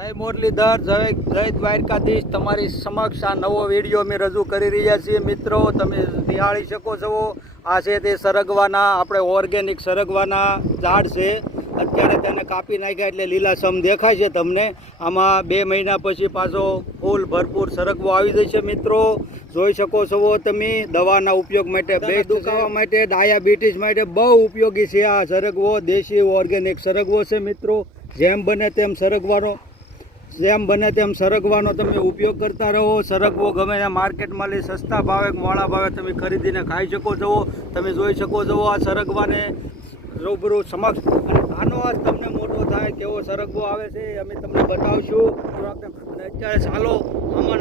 જય મુરલીધર, જય દ્વારકાધીશ. તમારી સમક્ષ આ નવો વિડીયો અમે રજૂ કરી રહ્યા છીએ. મિત્રો, તમે નિહાળી શકો છો. આ છે તે સરગવાના, આપણે ઓર્ગેનિક સરગવાના ઝાડ છે. અત્યારે તેને કાપી નાખ્યા એટલે લીલાછમ દેખાય છે તમને. આમાં 2 મહિના પછી પાછો ફૂલ ભરપૂર સરગવો આવી જશે. મિત્રો, જોઈ શકો છો તમે. દવાના ઉપયોગ માટે, બેસ્ટ દુખાવા માટે, ડાયાબિટીસ માટે બહુ ઉપયોગી છે આ સરગવો. દેશી ઓર્ગેનિક સરગવો છે. મિત્રો, જેમ બને તેમ સરગવાનો તમે ઉપયોગ કરતા રહો. સરગવો ગમે ત્યાં માર્કેટમાં લઈ સસ્તા ભાવે મોડા ભાવે તમે ખરીદીને ખાઈ શકો છો. તમે જોઈ શકો છો આ સરગવાને રૂબરૂ સમક્ષ. અને આનો આજ તમને મોટો થાય કેવો સરગવો આવે છે અમે તમને બતાવશું. અને અત્યારે ચાલો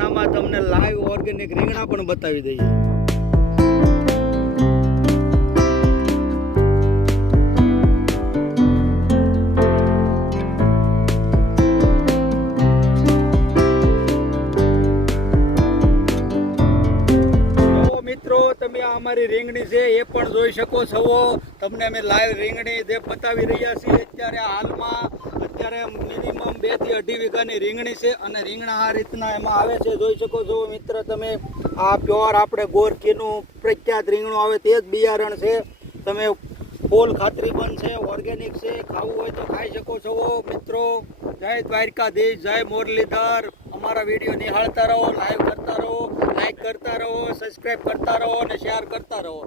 આમાં તમને લાઈવ ઓર્ગેનિક રીંગણા પણ બતાવી દઈએ. તમે આ અમારી રીંગણી છે એ પણ જોઈ શકો છો. તમને અમે લાઈવ રીંગણી જે બતાવી રહ્યા છીએ. અત્યારે હાલમાં અત્યારે મિનિમમ 2 થી 2.5 વીઘાની રીંગણી છે. અને રીંગણા આ રીતના એમાં આવે છે, જોઈ શકો છો મિત્ર તમે. આ પ્યોર આપણે ગોરખીનું પ્રખ્યાત રીંગણું આવે તે જ બિયારણ છે. તમે ફૂલ ખાતરી પણ છે, ઓર્ગેનિક છે. ખાવું હોય તો ખાઈ શકો છો. મિત્રો, જય દ્વારકાધીશ, જય મુરલીધર. અમારા વિડીયો નિહાળતા રહો, લાઈવ કરતા રહો, લાઈક કરતા રહો, સબસ્ક્રાઈબ કરતા રહો અને શેર કરતા રહો.